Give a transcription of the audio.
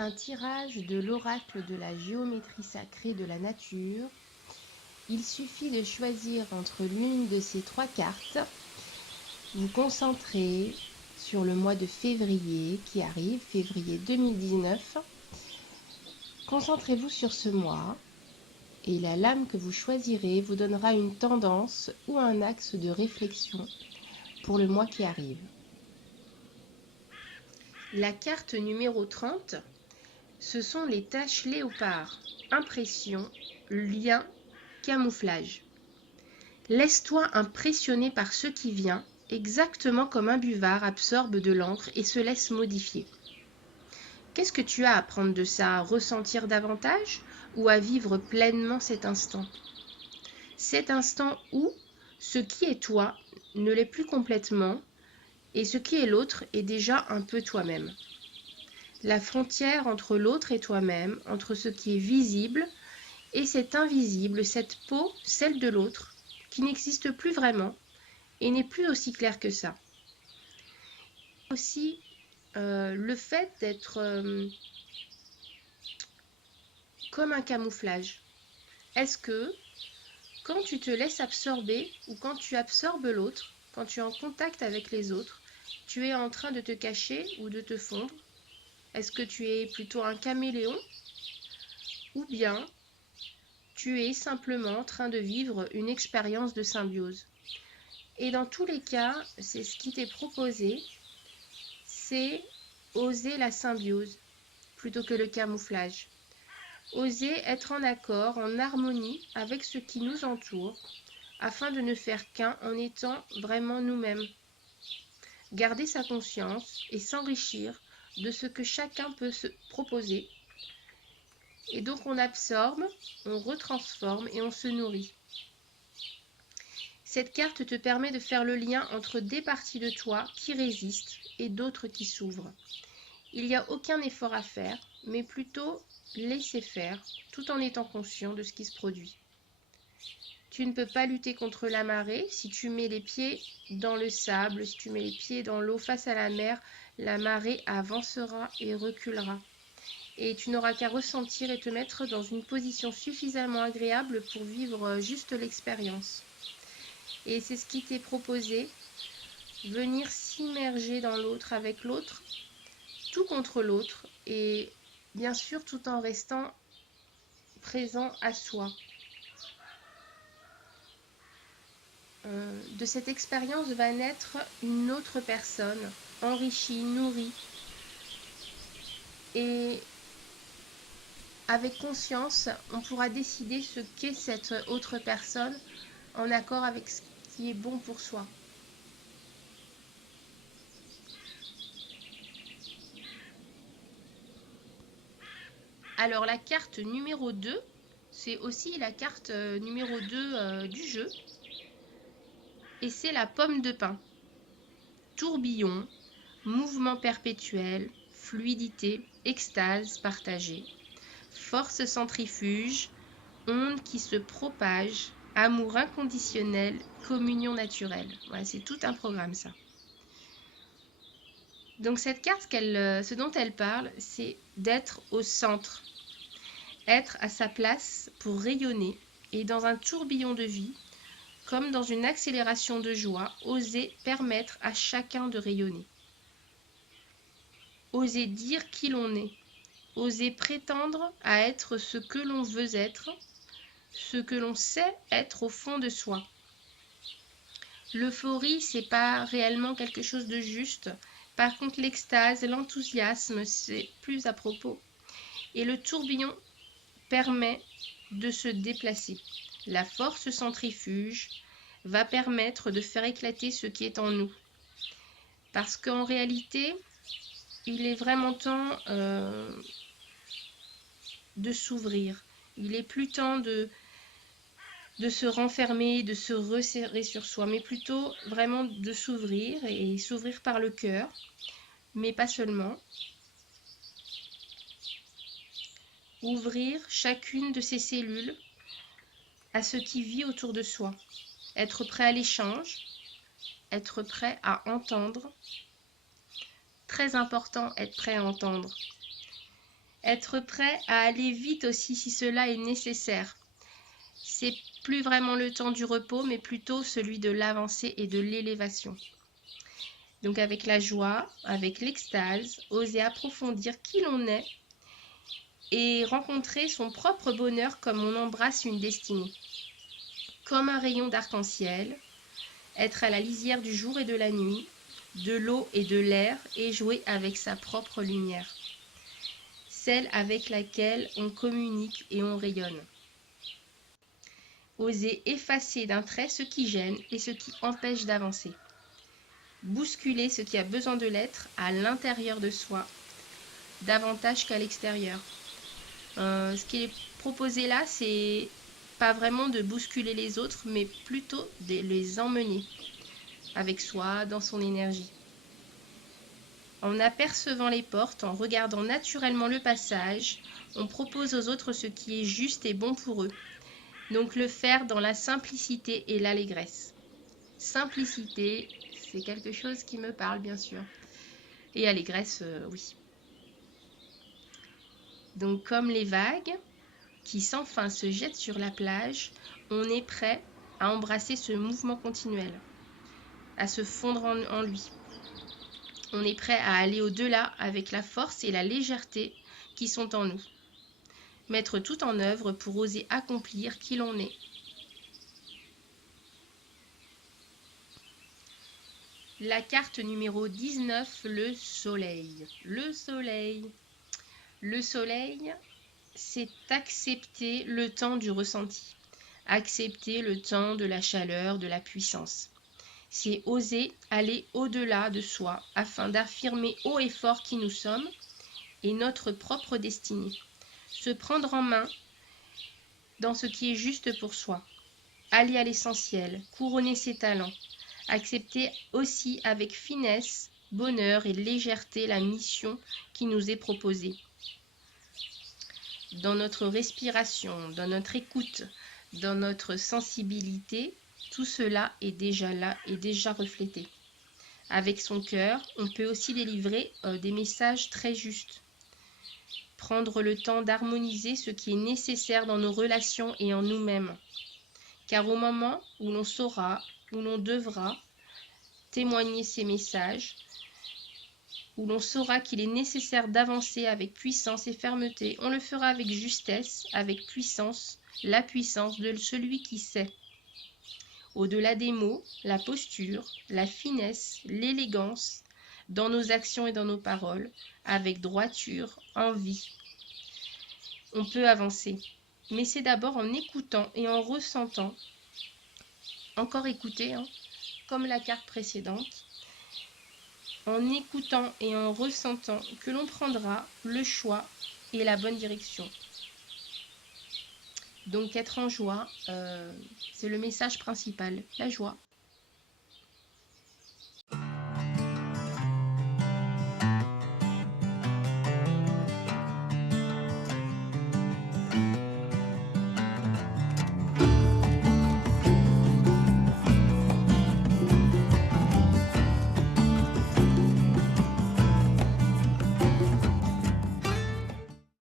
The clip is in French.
Un tirage de l'oracle de la géométrie sacrée de la nature. Il suffit de choisir entre l'une de ces trois cartes. Vous concentrez sur le mois de février qui arrive, février 2019. Concentrez-vous sur ce mois et la lame que vous choisirez vous donnera une tendance ou un axe de réflexion pour le mois qui arrive. La carte numéro 30, ce sont les taches léopard, impression, lien, camouflage. Laisse-toi impressionner par ce qui vient, exactement comme un buvard absorbe de l'encre et se laisse modifier. Qu'est-ce que tu as à prendre de ça, à ressentir davantage ou à vivre pleinement cet instant? Cet instant où ce qui est toi ne l'est plus complètement et ce qui est l'autre est déjà un peu toi-même. La frontière entre l'autre et toi-même, entre ce qui est visible et cet invisible, cette peau, celle de l'autre, qui n'existe plus vraiment et n'est plus aussi claire que ça. Aussi, le fait d'être comme un camouflage. Est-ce que quand tu te laisses absorber ou quand tu absorbes l'autre, quand tu es en contact avec les autres, tu es en train de te cacher ou de te fondre? Est-ce que tu es plutôt un caméléon ou bien tu es simplement en train de vivre une expérience de symbiose? Et dans tous les cas, c'est ce qui t'est proposé, c'est oser la symbiose plutôt que le camouflage. Oser être en accord, en harmonie avec ce qui nous entoure, afin de ne faire qu'un en étant vraiment nous-mêmes. Garder sa conscience et s'enrichir de ce que chacun peut se proposer. Et donc on absorbe, on retransforme et on se nourrit. Cette carte te permet de faire le lien entre des parties de toi qui résistent et d'autres qui s'ouvrent. Il n'y a aucun effort à faire, mais plutôt laisser faire, tout en étant conscient de ce qui se produit. Tu ne peux pas lutter contre la marée. Si tu mets les pieds dans le sable, si tu mets les pieds dans l'eau face à la mer, la marée avancera et reculera. Et tu n'auras qu'à ressentir et te mettre dans une position suffisamment agréable pour vivre juste l'expérience. Et c'est ce qui t'est proposé, venir s'immerger dans l'autre avec l'autre, tout contre l'autre, et bien sûr tout en restant présent à soi. De cette expérience va naître une autre personne, enrichie, nourrie, et avec conscience, on pourra décider ce qu'est cette autre personne en accord avec ce qui est bon pour soi. Alors la carte numéro 2, c'est aussi la carte numéro 2 du jeu, et c'est la pomme de pin. Tourbillon, mouvement perpétuel, fluidité, extase partagée, force centrifuge, onde qui se propage, amour inconditionnel, communion naturelle. Voilà, c'est tout un programme ça. Donc cette carte, ce dont elle parle, c'est d'être au centre, être à sa place pour rayonner et dans un tourbillon de vie, comme dans une accélération de joie, oser permettre à chacun de rayonner. Oser dire qui l'on est, oser prétendre à être ce que l'on veut être, ce que l'on sait être au fond de soi. L'euphorie, c'est pas réellement quelque chose de juste. Par contre, l'extase, l'enthousiasme, c'est plus à propos. Et le tourbillon permet de se déplacer. La force centrifuge va permettre de faire éclater ce qui est en nous. Parce qu'en réalité, il est vraiment temps de s'ouvrir. Il est plus temps de se renfermer, de se resserrer sur soi, mais plutôt vraiment de s'ouvrir et s'ouvrir par le cœur, mais pas seulement. Ouvrir chacune de ses cellules à ce qui vit autour de soi. Être prêt à l'échange, être prêt à entendre. Très important, être prêt à entendre. Être prêt à aller vite aussi si cela est nécessaire. C'est plus vraiment le temps du repos, mais plutôt celui de l'avancée et de l'élévation. Donc avec la joie, avec l'extase, oser approfondir qui l'on est et rencontrer son propre bonheur comme on embrasse une destinée. Comme un rayon d'arc-en-ciel, être à la lisière du jour et de la nuit, de l'eau et de l'air et jouer avec sa propre lumière, celle avec laquelle on communique et on rayonne. Oser effacer d'un trait ce qui gêne et ce qui empêche d'avancer. Bousculer ce qui a besoin de l'être à l'intérieur de soi, davantage qu'à l'extérieur. Ce qui est proposé là, c'est pas vraiment de bousculer les autres, mais plutôt de les emmener avec soi, dans son énergie. En apercevant les portes, en regardant naturellement le passage, on propose aux autres ce qui est juste et bon pour eux. Donc le faire dans la simplicité et l'allégresse. Simplicité, c'est quelque chose qui me parle bien sûr. Et allégresse, oui. Donc comme les vagues qui sans fin se jettent sur la plage, on est prêt à embrasser ce mouvement continuel, à se fondre en lui. On est prêt à aller au-delà avec la force et la légèreté qui sont en nous. Mettre tout en œuvre pour oser accomplir qui l'on est. La carte numéro 19, le soleil. Le soleil. Le soleil, c'est accepter le temps du ressenti. Accepter le temps de la chaleur, de la puissance. C'est oser aller au-delà de soi afin d'affirmer haut et fort qui nous sommes et notre propre destinée. Se prendre en main dans ce qui est juste pour soi. Aller à l'essentiel, couronner ses talents. Accepter aussi avec finesse, bonheur et légèreté la mission qui nous est proposée. Dans notre respiration, dans notre écoute, dans notre sensibilité, tout cela est déjà là et déjà reflété. Avec son cœur, on peut aussi délivrer des messages très justes. Prendre le temps d'harmoniser ce qui est nécessaire dans nos relations et en nous-mêmes. Car au moment où l'on saura, où l'on devra témoigner ces messages, où l'on saura qu'il est nécessaire d'avancer avec puissance et fermeté, on le fera avec justesse, avec puissance, la puissance de celui qui sait. Au-delà des mots, la posture, la finesse, l'élégance, dans nos actions et dans nos paroles, avec droiture, envie. On peut avancer, mais c'est d'abord en écoutant et en ressentant, encore écouter, comme la carte précédente, en écoutant et en ressentant que l'on prendra le choix et la bonne direction. Donc être en joie, c'est le message principal, la joie.